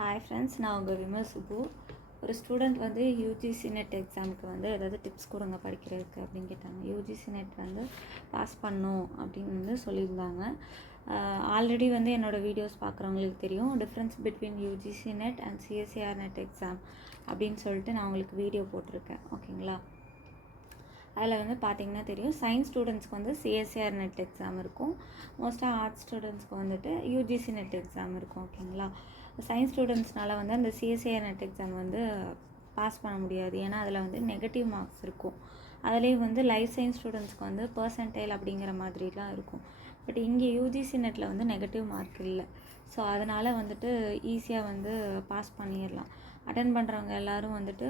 Hi friends, நான் உங்கள் விமல் சுப்பு. ஒரு ஸ்டூடெண்ட் வந்து யூஜிசி நெட் எக்ஸாமுக்கு வந்து ஏதாவது டிப்ஸ் கொடுங்க படிக்கிறதுக்கு அப்படின்னு கேட்டாங்க. யூஜிசி நெட் வந்து பாஸ் பண்ணும் அப்படின்னு வந்து சொல்லியிருந்தாங்க. ஆல்ரெடி வந்து என்னோடய வீடியோஸ் பார்க்குறவங்களுக்கு தெரியும், difference between UGC net and CSCR net exam அப்படின்னு சொல்லிட்டு நான் உங்களுக்கு வீடியோ போட்டிருக்கேன். ஓகேங்களா? அதில் வந்து பார்த்திங்கன்னா தெரியும், சயின்ஸ் ஸ்டூடெண்ட்ஸ்க்கு வந்து சிஎஸ்சிஆர் நெட் எக்ஸாம் இருக்கும். மோஸ்ட்டாக ஆர்ட்ஸ் ஸ்டூடெண்ட்ஸ்க்கு வந்துட்டு யூஜிசி நெட் எக்ஸாம் இருக்கும். ஓகேங்களா? சயின்ஸ் ஸ்டூடெண்ட்ஸ்னால வந்து அந்த சிஎஸ்சிஆர் நெட் எக்ஸாம் வந்து பாஸ் பண்ண முடியாது. ஏன்னா அதில் வந்து நெகட்டிவ் மார்க்ஸ் இருக்கும். அதுலேயும் வந்து லைஃப் சயின்ஸ் ஸ்டூடெண்ட்ஸ்க்கு வந்து பர்சன்டைல் அப்படிங்கிற மாதிரிலாம் இருக்கும். பட் இங்கே யூஜிசி நெட்டில் வந்து நெகட்டிவ் மார்க் இல்லை. ஸோ அதனால் வந்துட்டு ஈஸியாக வந்து பாஸ் பண்ணிடலாம். அட்டன் பண்ணுறவங்க எல்லோரும் வந்துட்டு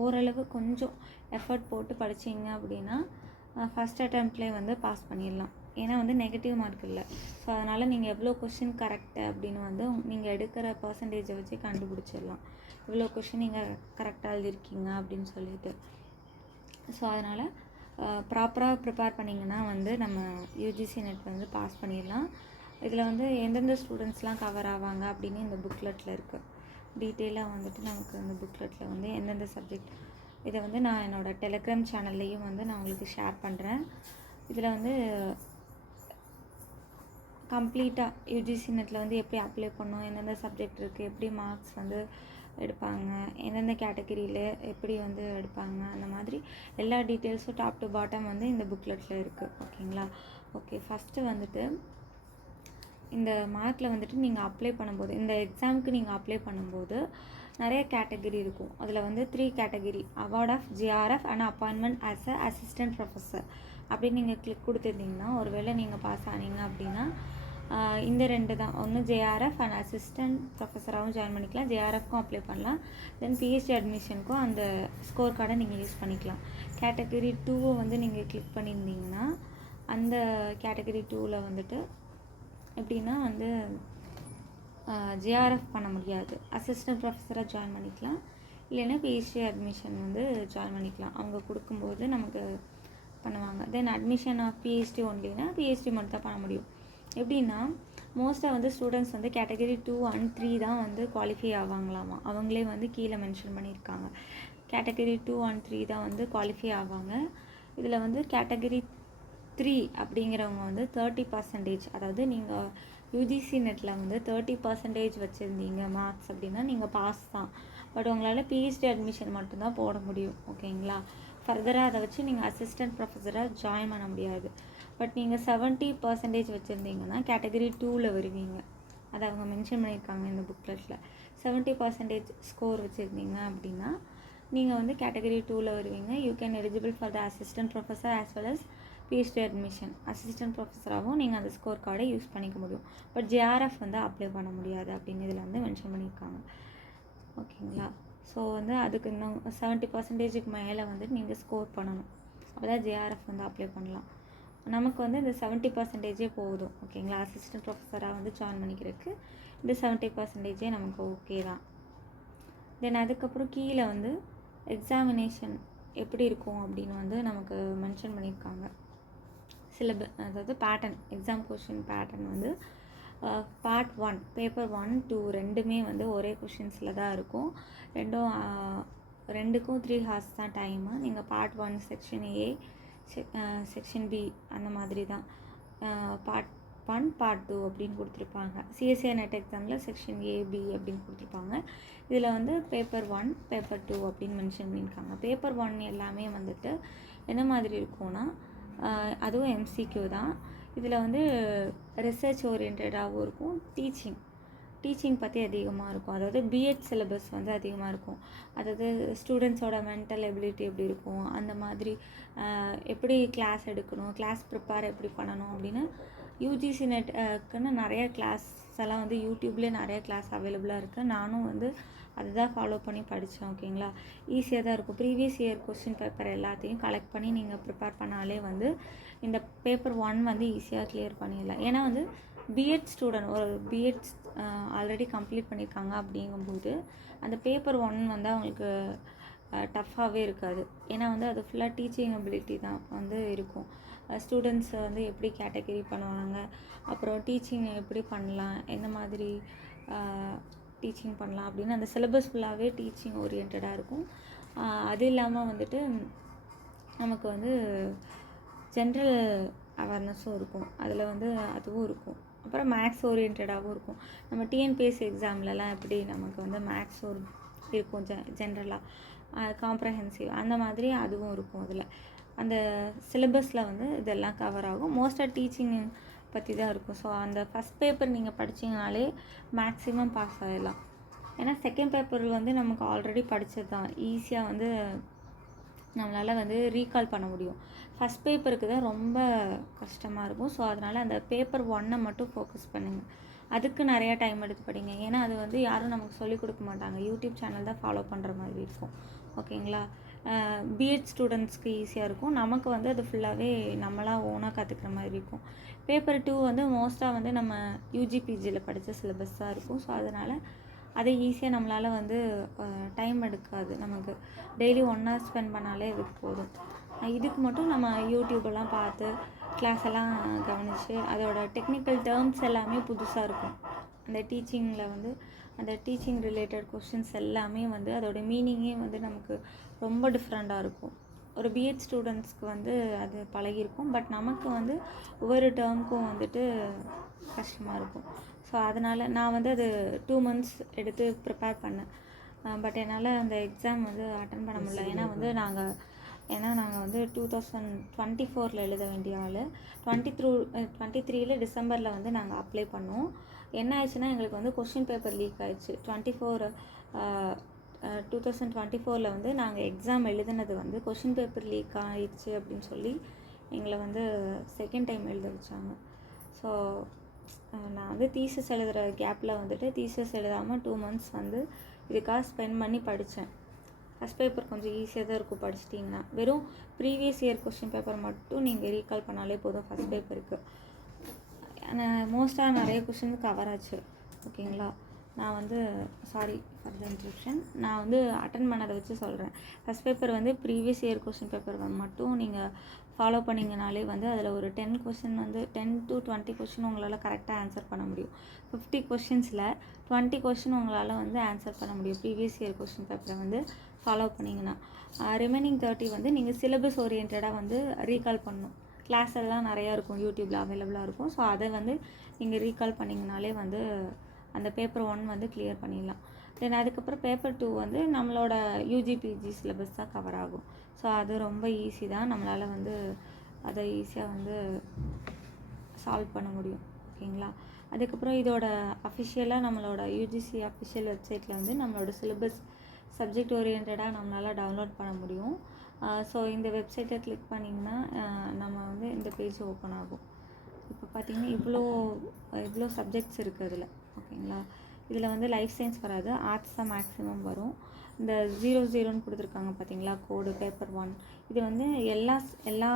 ஓரளவு கொஞ்சம் எஃபர்ட் போட்டு படிச்சிங்க அப்படின்னா ஃபஸ்ட் அட்டெம்ப்ட்லேயே வந்து பாஸ் பண்ணிடலாம். ஏன்னா வந்து நெகட்டிவ் மார்க் இல்லை. ஸோ அதனால் நீங்கள் எவ்வளோ கொஷின் கரெக்டு அப்படின்னு வந்து நீங்கள் எடுக்கிற பர்சன்டேஜை வச்சு கண்டுபிடிச்சிடலாம், இவ்வளோ கொஷின் நீங்கள் கரெக்டாக எழுதியிருக்கீங்க அப்படின்னு சொல்லிட்டு. ஸோ அதனால் ப்ராப்பராக ப்ரிப்பேர் பண்ணிங்கன்னா வந்து நம்ம யூஜிசி நெட் வந்து பாஸ் பண்ணிடலாம். இதில் வந்து எந்தெந்த ஸ்டூடெண்ட்ஸ்லாம் கவர் ஆவாங்க அப்படின்னு இந்த புக்லெட்டில் இருக்குது. டீட்டெயிலாக வந்துட்டு நமக்கு இந்த புக்லெட்டில் வந்து எந்தெந்த சப்ஜெக்ட், இதை வந்து நான் என்னோடய டெலிகிராம் சேனல்லையும் வந்து நான் உங்களுக்கு ஷேர் பண்ணுறேன். இதில் வந்து கம்ப்ளீட்டாக யூஜிசி நெட்டில் வந்து எப்படி அப்ளை பண்ணணும், எந்தெந்த சப்ஜெக்ட் இருக்குது, எப்படி மார்க்ஸ் வந்து எடுப்பாங்க, எந்தெந்த கேட்டகிரியில் எப்படி வந்து எடுப்பாங்க, அந்த மாதிரி எல்லா டீட்டெயில்ஸும் டாப் டு பாட்டம் வந்து இந்த புக்லெட்டில் இருக்குது. ஓகேங்களா? ஓகே, ஃபஸ்ட்டு வந்துட்டு இந்த மார்க்கில் வந்துட்டு நீங்கள் அப்ளை பண்ணும்போது, இந்த எக்ஸாமுக்கு நீங்கள் அப்ளை பண்ணும்போது நிறைய கேட்டகிரி இருக்கும். அதில் வந்து 3 category: award of GRF and appointment as a assistant professor அப்படின்னு நீங்கள் கிளிக் கொடுத்துருந்தீங்கன்னா, ஒருவேளை நீங்கள் பாஸ் ஆனீங்க அப்படின்னா இந்த 2 தான். ஒன்று ஜேஆர்எஃப் அண்ட் அசிஸ்டன்ட் ப்ரொஃபஸராகவும் ஜாயின் பண்ணிக்கலாம், ஜேஆர்எஃப்க்கும் அப்ளை பண்ணலாம். தென் பிஹெச்டி அட்மிஷனுக்கும் அந்த ஸ்கோர் கார்டை நீங்கள் யூஸ் பண்ணிக்கலாம். கேட்டகிரி 2 வந்து நீங்கள் கிளிக் பண்ணியிருந்தீங்கன்னா, அந்த கேட்டகிரி 2வில் வந்துட்டு எப்படின்னா வந்து ஜிஆர்எஃப் பண்ண முடியாது, அசிஸ்டன்ட் ப்ரொஃபஸராக ஜாயின் பண்ணிக்கலாம், இல்லைன்னா பிஹெச்டி அட்மிஷன் வந்து ஜாயின் பண்ணிக்கலாம். அவங்க கொடுக்கும்போது நமக்கு பண்ணுவாங்க. தென் அட்மிஷன் ஆஃப் பிஹெச்டி ஒன்லினா பிஹெச்டி மட்டும் தான் பண்ண முடியும். எப்படின்னா மோஸ்ட்டாக வந்து ஸ்டூடெண்ட்ஸ் வந்து கேட்டகரி 2 and 3 தான் வந்து குவாலிஃபை ஆவாங்களாமா. அவங்களே வந்து கீழே மென்ஷன் பண்ணியிருக்காங்க, கேட்டகரி 2 and 3 தான் வந்து குவாலிஃபை ஆவாங்க. இதில் வந்து கேட்டகரி 3 அப்படிங்கிறவங்க வந்து 30%, அதாவது நீங்கள் யூஜிசி நெட்டில் வந்து 30% வச்சுருந்தீங்க மார்க்ஸ் அப்படின்னா நீங்கள் பாஸ் தான். பட் உங்களால் பிஹெச்டி அட்மிஷன் மட்டும்தான் போட முடியும். ஓகேங்களா? ஃபர்தராக அதை வச்சு நீங்கள் அசிஸ்டன்ட் ப்ரொஃபஸராக ஜாயின் பண்ண முடியாது. பட் நீங்கள் 70% வச்சுருந்தீங்கன்னா கேட்டகரி 2வில் வருவீங்க. அதை அவங்க மென்ஷன் பண்ணியிருக்காங்க இந்த புக்லெட்டில். 70% ஸ்கோர் வச்சுருந்தீங்க அப்படின்னா நீங்கள் வந்து கேட்டகரி 2வில் வருவீங்க. You can eligible for the assistant professor as well as PhD admission. Assistant ப்ரொஃபஸராகவும் நீங்கள் அந்த ஸ்கோர் கார்டை யூஸ் பண்ணிக்க முடியும். பட் ஜேஆர்எஃப் வந்து அப்ளை பண்ண முடியாது அப்படின்னு இதில் வந்து மென்ஷன் பண்ணியிருக்காங்க. ஓகேங்களா? ஸோ வந்து அதுக்கு இன்னும் 70%க்கு மேலே வந்து நீங்கள் ஸ்கோர் பண்ணணும், அப்போ தான் ஜேஆர்எஃப் வந்து அப்ளை பண்ணலாம். நமக்கு வந்து இந்த 70% போதும். ஓகேங்களா? அசிஸ்டன்ட் ப்ரொஃபஸராக வந்து ஜாயின் பண்ணிக்கிறதுக்கு இந்த 70% நமக்கு ஓகே தான். தென் அதுக்கப்புறம் கீழே வந்து எக்ஸாமினேஷன் எப்படி இருக்கும் அப்படின்னு வந்து நமக்கு மென்ஷன் பண்ணியிருக்காங்க. அதாவது பேட்டர்ன், எக்ஸாம் கொஷின் பேட்டர்ன் வந்து பார்ட் 1 பேப்பர் 1, 2 ரெண்டுமே வந்து ஒரே கொஷின்ஸில் தான் இருக்கும். ரெண்டுக்கும் 3 hours தான் டைமு. நீங்கள் part 1 section A, section B அந்த மாதிரி தான். பார்ட் 1 பார்ட் 2 அப்படின்னு கொடுத்துருப்பாங்க. சிஎஸ்சிஆர் நெட் எக்ஸாமில் செக்ஷன் ஏ, பி அப்படின்னு கொடுத்துருப்பாங்க. இதில் வந்து பேப்பர் 1, பேப்பர் 2 அப்படின்னு மென்ஷன் பண்ணியிருக்காங்க. பேப்பர் 1 எல்லாமே வந்துட்டு என்ன மாதிரி இருக்கும்னா, அதுவும் எம்சிக்யூ தான். இதில் வந்து ரிசர்ச் ஓரியன்டாகவும் இருக்கும், டீச்சிங் பற்றி அதிகமாக இருக்கும். அதாவது பிஎட் சிலபஸ் வந்து அதிகமாக இருக்கும். அதாவது ஸ்டூடெண்ட்ஸோட மென்டல் எபிலிட்டி எப்படி இருக்கும், அந்த மாதிரி எப்படி கிளாஸ் எடுக்கணும், கிளாஸ் ப்ரிப்பேர் எப்படி பண்ணணும் அப்படின்னு யூஜிசி நெட்டுக்குன்னு நிறைய கிளாஸ் எல்லாம் வந்து யூடியூப்லேயே நிறைய கிளாஸ் அவைலபிளாக இருக்குது. நானும் வந்து அதுதான் ஃபாலோ பண்ணி படித்தேன். ஓகேங்களா? ஈஸியாக தான் இருக்கும். ப்ரீவியஸ் இயர் கொஸ்டின் பேப்பர் எல்லாத்தையும் கலெக்ட் பண்ணி நீங்கள் ப்ரிப்பேர் பண்ணாலே வந்து இந்த பேப்பர் 1 வந்து ஈஸியாக கிளியர் பண்ணிடலாம். ஏன்னா வந்து பிஎட் ஸ்டூடெண்ட் ஒரு பிஎட் ஆல்ரெடி கம்ப்ளீட் பண்ணியிருக்காங்க அப்படிங்கும்போது அந்த பேப்பர் 1 வந்து அவங்களுக்கு டஃப்பாகவே இருக்காது. ஏன்னா வந்து அது ஃபுல்லாக டீச்சிங் அபிலிட்டி தான் வந்து இருக்கும். ஸ்டூடெண்ட்ஸை வந்து எப்படி கேட்டகரி பண்ணுவாங்க, அப்புறம் டீச்சிங் எப்படி பண்ணலாம், எந்த மாதிரி டீச்சிங் பண்ணலாம் அப்படின்னு அந்த சிலபஸ் ஃபுல்லாகவே டீச்சிங் ஓரியன்டாக இருக்கும். அது இல்லாமல் வந்துட்டு நமக்கு வந்து ஜென்ரல் அவேர்னஸும் இருக்கும், அதில் வந்து அதுவும் இருக்கும். அப்புறம் மேக்ஸ் ஓரியன்டாகவும் இருக்கும். நம்ம டிஎன்பிஎஸ்சி எக்ஸாம்லலாம் எப்படி நமக்கு வந்து மேக்ஸ் இருக்கும் ஜென்ரலாக காம்ப்ரஹென்சிவ் அந்த மாதிரி அதுவும் இருக்கும். அதில் அந்த சிலபஸில் வந்து இதெல்லாம் கவர் ஆகும். மோஸ்ட்டாக டீச்சிங் பற்றி தான் இருக்கும். ஸோ அந்த ஃபஸ்ட் பேப்பர் நீங்கள் படிச்சிங்கனாலே மேக்ஸிமம் பாஸ் ஆகிடலாம். ஏன்னா செகண்ட் பேப்பர் வந்து நமக்கு ஆல்ரெடி படித்தது தான், ஈஸியாக வந்து நம்மளால் வந்து ரீகால் பண்ண முடியும். ஃபஸ்ட் பேப்பருக்கு தான் ரொம்ப கஷ்டமாக இருக்கும். ஸோ அதனால் அந்த பேப்பர் 1 மட்டும் ஃபோக்கஸ் பண்ணுங்கள். அதுக்கு நிறையா டைம் எடுத்து படிங்க. ஏன்னா அது வந்து யாரும் நமக்கு சொல்லிக் கொடுக்க மாட்டாங்க, யூடியூப் சேனல் தான் ஃபாலோ பண்ணுற மாதிரி இருக்கும். ஓகேங்களா? பிஎட் ஸ்டூடெண்ட்ஸ்க்கு ஈஸியாக இருக்கும். நமக்கு வந்து அது ஃபுல்லாகவே நம்மளாக ஓனாக கற்றுக்கிற மாதிரி இருக்கும். பேப்பர் 2 வந்து மோஸ்ட்டாக வந்து நம்ம யூஜிபிஜியில் படித்த சிலபஸ் தான் இருக்கும். ஸோ அதனால் அதை ஈஸியாக நம்மளால் வந்து டைம் எடுக்காது. நமக்கு டெய்லி 1 hour ஸ்பெண்ட் பண்ணாலே இதுக்கு போதும். இதுக்கு மட்டும் நம்ம யூடியூப்பெல்லாம் பார்த்து கிளாஸ் எல்லாம் கவனித்து அதோட டெக்னிக்கல் டேர்ம்ஸ் எல்லாமே புதுசாக இருக்கும். அந்த டீச்சிங்கில் வந்து அந்த டீச்சிங் ரிலேட்டட் கொஷின்ஸ் எல்லாமே வந்து அதோட மீனிங்கே வந்து நமக்கு ரொம்ப டிஃப்ரெண்ட்டாக இருக்கும். ஒரு பிஎட் ஸ்டூடெண்ட்ஸ்க்கு வந்து அது பழகியிருக்கும், பட் நமக்கு வந்து ஒவ்வொரு டேர்முக்கும் வந்துட்டு கஷ்டமாக இருக்கும். ஸோ அதனால் நான் வந்து அது 2 months எடுத்து ப்ரிப்பேர் பண்ணேன். பட் என்னால் அந்த எக்ஸாம் வந்து அட்டன் பண்ண முடியல. ஏன்னா நாங்கள் வந்து 2024 எழுத வேண்டிய ஆள். 23 டிசம்பரில் வந்து நாங்கள் அப்ளை பண்ணோம். என்ன ஆயிடுச்சுன்னா எங்களுக்கு வந்து கொஷின் பேப்பர் லீக் ஆயிடுச்சு. 2024 வந்து நாங்கள் எக்ஸாம் எழுதுனது வந்து கொஷின் பேப்பர் லீக் ஆயிடுச்சு அப்படின்னு சொல்லி எங்களை வந்து செகண்ட் டைம் எழுத வச்சாங்க. ஸோ நான் வந்து தீசஸ் எழுதுகிற கேப்பில் வந்துட்டு தீசஸ் எழுதாமல் 2 months வந்து இதுக்காக ஸ்பெண்ட் பண்ணி படித்தேன். ஃபஸ்ட் பேப்பர் கொஞ்சம் ஈஸியாக தான் இருக்கும் படிச்சிட்டிங்கன்னா. வெறும் ப்ரீவியஸ் இயர் கொஸ்டின் பேப்பர் மட்டும் நீங்கள் ரீகால் பண்ணாலே போதும் ஃபஸ்ட் பேப்பருக்கு. மோஸ்ட்டாக நிறைய கொஸ்டின் கவர் ஆச்சு. ஓகேங்களா? நான் வந்து சாரி ஃபார் த இன்ட்ரப்ஷன். நான் வந்து அட்டன் பண்ணதை வச்சு சொல்கிறேன். ஃபஸ்ட் பேப்பர் வந்து ப்ரீவியஸ் இயர் கொஸ்டின் பேப்பர் மட்டும் நீங்கள் ஃபாலோ பண்ணிங்கனாலே வந்து அதில் ஒரு 10 கொஸ்டின் வந்து 10 to 20 கொஸ்டின் உங்களால் கரெக்டாக ஆன்சர் பண்ண முடியும். 50 கொஸ்டின்ஸில் 20 கொஸ்டின் உங்களால் வந்து ஆன்சர் பண்ண முடியும் ப்ரீவியஸ் இயர் கொஸ்டின் பேப்பரை வந்து ஃபாலோ பண்ணிங்கன்னா. ரிமைனிங் 30 வந்து நீங்கள் சிலபஸ் ஓரியன்டாக வந்து ரீகால் பண்ணணும். கிளாஸ் எல்லாம் நிறையா இருக்கும், யூடியூப்பில் அவைலபிளாக இருக்கும். ஸோ அதை வந்து நீங்கள் ரீகால் பண்ணிங்கனாலே வந்து அந்த பேப்பர் 1 வந்து கிளியர் பண்ணிடலாம். தென் அதுக்கப்புறம் பேப்பர் 2 வந்து நம்மளோட யூஜிபிஜி சிலபஸ் தான் கவர் ஆகும். ஸோ அது ரொம்ப ஈஸி தான், நம்மளால் வந்து அதை ஈஸியாக வந்து சால்வ் பண்ண முடியும். ஓகேங்களா? அதுக்கப்புறம் இதோட அஃபிஷியலாக நம்மளோட யூஜிசி அஃபிஷியல் வெப்சைட்டில் வந்து நம்மளோட சிலபஸ் சப்ஜெக்ட் ஓரியன்டாக நம்மளால் டவுன்லோட் பண்ண முடியும். ஸோ இந்த வெப்சைட்டை கிளிக் பண்ணிங்கன்னா நம்ம வந்து இந்த பேஜ் ஓப்பன் ஆகும். இப்போ பார்த்திங்கன்னா இவ்வளோ சப்ஜெக்ட்ஸ் இருக்குது அதில். ஓகேங்களா? இதில் வந்து லைஃப் சயின்ஸ் வராது, ஆர்ட்ஸ் தான் மேக்ஸிமம் வரும். இந்த 00ன்னு கொடுத்துருக்காங்க பார்த்தீங்களா கோடு, பேப்பர் 1. இது வந்து எல்லா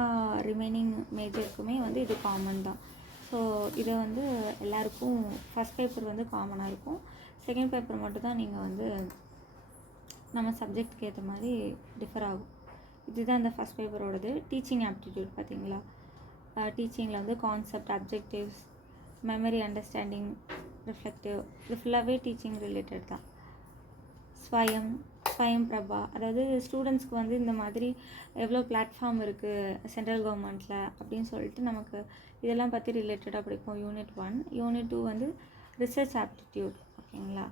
ரிமைனிங் மேஜருக்குமே வந்து இது காமன் தான். ஸோ இதை வந்து எல்லாருக்கும் ஃபஸ்ட் பேப்பர் வந்து காமனாக இருக்கும். செகண்ட் பேப்பர் மட்டும் தான் நீங்கள் வந்து நம்ம சப்ஜெக்ட்டுக்கு ஏற்ற மாதிரி டிஃபர் ஆகும். இதுதான் அந்த ஃபஸ்ட் பேப்பரோடது. டீச்சிங் ஆப்டிடியூட் பார்த்தீங்களா? டீச்சிங்கில் வந்து concept, objectives, memory, understanding, reflective, இது ஃபுல்லாகவே டீச்சிங் ரிலேட்டட் தான். ஸ்வயம் பிரபா, அதாவது ஸ்டூடெண்ட்ஸ்க்கு வந்து இந்த மாதிரி எவ்வளோ பிளாட்ஃபார்ம் இருக்குது சென்ட்ரல் கவர்மெண்ட்டில் அப்படின்னு சொல்லிட்டு நமக்கு இதெல்லாம் பற்றி ரிலேட்டடாக படிப்போம். யூனிட் 1. யூனிட் 2 வந்து ரிசர்ச் ஆப்டிடியூட். ஓகேங்களா?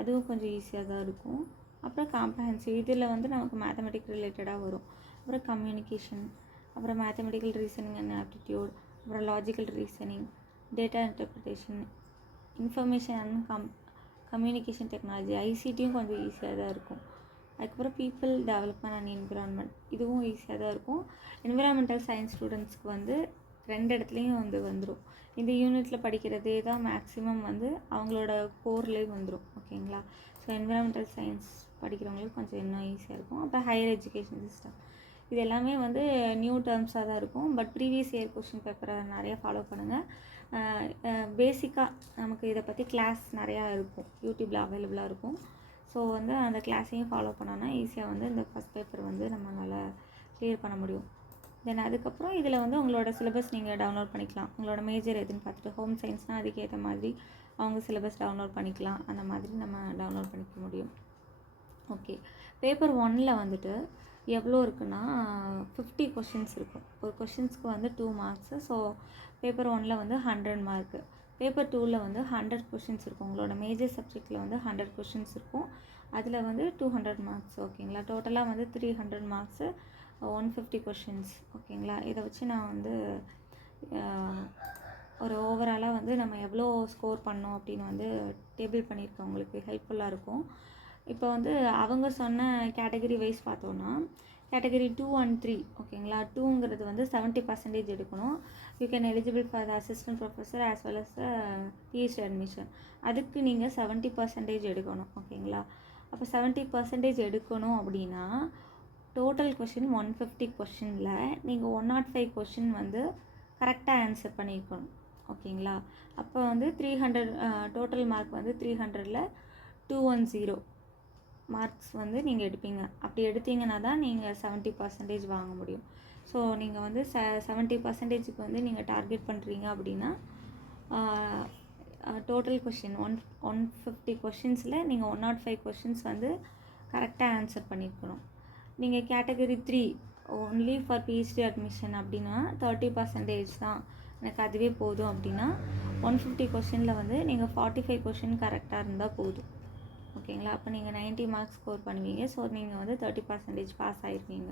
அதுவும் கொஞ்சம் ஈஸியாக தான் இருக்கும். அப்புறம் காம்ப்ரஹென்சிவ், இதில் வந்து நமக்கு மேத்தமெட்டிக் ரிலேட்டடாக வரும். அப்புறம் கம்யூனிகேஷன், அப்புறம் மேத்தமெட்டிக்கல் ரீசனிங் அண்ட் ஆப்டிடியூட், அப்புறம் logical reasoning, data interpretation, information and communication technology, ஐசிடியும் கொஞ்சம் ஈஸியாக தான் இருக்கும். அதுக்கப்புறம் பீப்புள் டெவலப்மெண்ட் அண்ட் என்விரான்மெண்ட், இதுவும் ஈஸியாக தான் இருக்கும். என்விரான்மெண்டல் சயின்ஸ் ஸ்டூடெண்ட்ஸ்க்கு வந்து 2 இடத்துலையும் வந்துடும். இந்த யூனிட்டில் படிக்கிறதே தான் மேக்ஸிமம் வந்து அவங்களோட கோர்லேயே வந்துடும். ஓகேங்களா? ஸோ என்விரான்மெண்டல் சயின்ஸ் படிக்கிறவங்களுக்கு கொஞ்சம் இன்னும் ஈஸியாக இருக்கும். அப்புறம் ஹையர் எஜுகேஷன் சிஸ்டம், இது எல்லாமே வந்து நியூ டேர்ம்ஸாக தான் இருக்கும். பட் ப்ரீவியஸ் இயர் கொஸ்டின் பேப்பரை நிறையா ஃபாலோ பண்ணுங்கள். பேசிக்காக நமக்கு இதை பற்றி கிளாஸ் நிறையா இருக்கும், யூடியூப்பில் அவைலபிளாக இருக்கும். ஸோ வந்து அந்த கிளாஸையும் ஃபாலோ பண்ணோன்னா ஈஸியாக வந்து இந்த ஃபஸ்ட் பேப்பர் வந்து நம்மளால் கிளியர் பண்ண முடியும். தென் அதுக்கப்புறம் இதில் வந்து உங்களோட சிலபஸ் நீங்கள் டவுன்லோட் பண்ணிக்கலாம். உங்களோட மேஜர் எதுன்னு பார்த்துட்டு, ஹோம் சயின்ஸ்னால் அதுக்கேற்ற மாதிரி அவங்க சிலபஸ் டவுன்லோட் பண்ணிக்கலாம். அந்த மாதிரி நம்ம டவுன்லோட் பண்ணிக்க முடியும். ஓகே, பேப்பர் 1ல் வந்துட்டு எவ்வளோ இருக்குன்னா 50 கொஷின்ஸ் இருக்கும். ஒரு கொஷின்ஸ்க்கு வந்து 2 மார்க்ஸு. ஸோ பேப்பர் 1ல் வந்து 100 மார்க்கு. பேப்பர் 2ல் வந்து 100 கொஷின்ஸ் இருக்கும். உங்களோட மேஜர் சப்ஜெக்டில் வந்து 100 கொஷின்ஸ் இருக்கும். அதில் வந்து 200 மார்க்ஸ். ஓகேங்களா, டோட்டலாக வந்து 300 மார்க்ஸு, 150 கொஷின்ஸ். ஓகேங்களா, இதை வச்சு நான் வந்து ஒரு ஓவராலாக வந்து நம்ம எவ்வளோ ஸ்கோர் பண்ணோம் அப்படின்னு வந்து டேபிள் பண்ணியிருக்கேன். உங்களுக்கு ஹெல்ப்ஃபுல்லாக இருக்கும். இப்போ வந்து அவங்க சொன்ன கேட்டகரி வைஸ் பார்த்தோன்னா கேட்டகரி 2 and 3. ஓகேங்களா, 2ங்கிறது வந்து 70% எடுக்கணும். You can eligible for the assistant professor as well as the PhD admission. அதுக்கு நீங்கள் 70% எடுக்கணும். ஓகேங்களா, அப்போ 70% எடுக்கணும் அப்படின்னா டோட்டல் கொஷின் 150 கொஷினில் நீங்கள் 105 கொஷின் வந்து கரெக்டாக ஆன்சர் பண்ணியிருக்கணும். ஓகேங்களா, அப்போ வந்து 300 டோட்டல் மார்க் வந்து 300ல் 210 மார்க்ஸ் வந்து நீங்கள் எடுப்பீங்க. அப்படி எடுத்தீங்கன்னா தான் நீங்கள் 70% வாங்க முடியும். ஸோ நீங்கள் வந்து 70%க்கு வந்து நீங்கள் டார்கெட் பண்ணுறீங்க அப்படின்னா டோட்டல் கொஷின் 150 கொஷின்ஸில் நீங்கள் 105 கொஷின்ஸ் வந்து கரெக்டாக ஆன்சர் பண்ணியிருக்கணும். நீங்கள் category 3 only for PhD admission அப்படின்னா 30% தான் எனக்கு அதுவே போதும் அப்படின்னா 150 கொஷினில் வந்து நீங்கள் 45 கொஷின் கரெக்டாக இருந்தால் போதும். ஓகேங்களா, அப்போ நீங்கள் 90 மார்க்ஸ் ஸ்கோர் பண்ணுவீங்க. ஸோ நீங்கள் வந்து 30% பாஸ் ஆகிருப்பீங்க.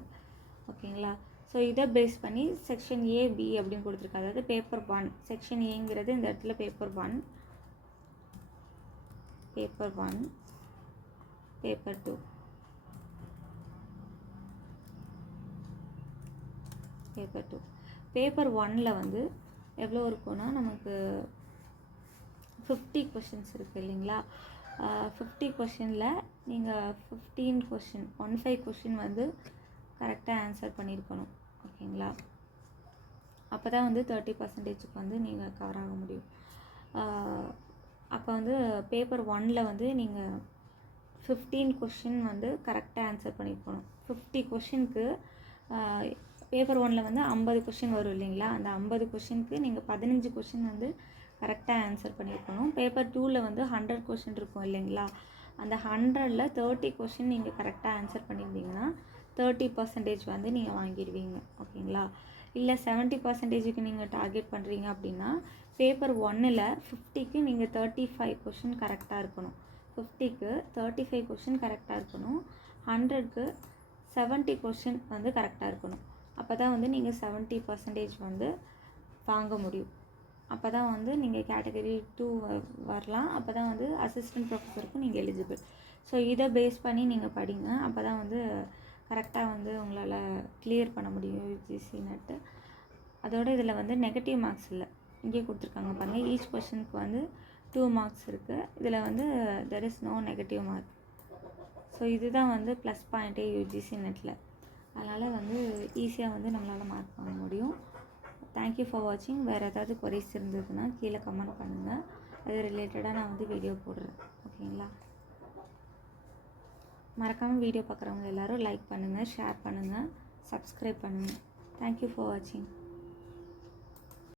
ஓகேங்களா, ஸோ இதை பேஸ் பண்ணி செக்ஷன் ஏ, பி அப்படின்னு கொடுத்துருக்கு. அதாவது பேப்பர் 1 செக்ஷன் ஏங்கிறது இந்த இடத்துல paper 1, paper 1, paper 2, paper 2. Paper 1ல் வந்து எவ்வளோ இருக்குன்னா நமக்கு 50 கொஷின்ஸ் இருக்குது இல்லைங்களா. 50 கொஷினில் நீங்கள் 15 கொஷின் 15 கொஷின் வந்து கரெக்டாக ஆன்சர் பண்ணியிருக்கணும். ஓகேங்களா, அப்போ தான் வந்து 30%க்கு வந்து நீங்கள் கவர் ஆக முடியும். அப்போ வந்து பேப்பர் 1ல் வந்து நீங்கள் 15 கொஷின் வந்து கரெக்டாக ஆன்சர் பண்ணியிருக்கணும். 50 கொஷினுக்கு பேப்பர் 1ல் வந்து 50 கொஷின் வரும் இல்லைங்களா. அந்த 50 கொஷினுக்கு நீங்கள் 15 கொஷின் வந்து கரெக்டாக ஆன்சர் பண்ணியிருக்கணும். பேப்பர் 2ல் வந்து 100 கொஷின் இருக்கும் இல்லைங்களா. அந்த 100ல் 30 கொஷின் நீங்கள் கரெக்டாக ஆன்சர் பண்ணியிருந்தீங்கன்னா 30% வந்து நீங்கள் வாங்கிடுவீங்க. ஓகேங்களா, இல்லை 70%க்கு நீங்கள் டார்கெட் பண்ணுறீங்க அப்படின்னா பேப்பர் 1ல் 50க்கு நீங்கள் 35 கொஷின் கரெக்டாக இருக்கணும். 50க்கு 35 கொஷின் கரெக்டாக இருக்கணும். 100க்கு 70 கொஷின் வந்து கரெக்டாக இருக்கணும். அப்போ தான் வந்து நீங்கள் 70% வந்து வாங்க முடியும். அப்போ தான் வந்து நீங்கள் கேட்டகரி 2 வரலாம். அப்போ தான் வந்து அசிஸ்டன்ட் ப்ரொஃபஸருக்கும் நீங்கள் எலிஜிபிள். ஸோ இதை பேஸ் பண்ணி நீங்கள் படிங்க. அப்போ தான் வந்து கரெக்டாக வந்து உங்களால் கிளியர் பண்ண முடியும் யூஜிசி நெட்டு. அதோடு இதில் வந்து நெகட்டிவ் மார்க்ஸ் இல்லை, இங்கே கொடுத்துருக்காங்க பாருங்கள். ஈச் கொஷனுக்கு வந்து 2 மார்க்ஸ் இருக்குது. இதில் வந்து there is no negative mark. So இதுதான் வந்து ப்ளஸ் பாயிண்ட்டே யூஜிசி நெட்டில். அதனால் வந்து ஈஸியாக வந்து நம்மளால் மார்க் வாங்க முடியும். தேங்க்யூ ஃபார் வாட்சிங். வேறு ஏதாவது கொரிஸ் இருந்ததுன்னா கீழே கமெண்ட் பண்ணுங்கள். அது ரிலேட்டடாக நான் வந்து வீடியோ போடுறேன். ஓகேங்களா, மறக்காமல் வீடியோ பார்க்குறவங்க எல்லோரும் லைக் பண்ணுங்கள், ஷேர் பண்ணுங்கள், சப்ஸ்கிரைப் பண்ணுங்கள். தேங்க்யூ ஃபார் வாட்சிங்.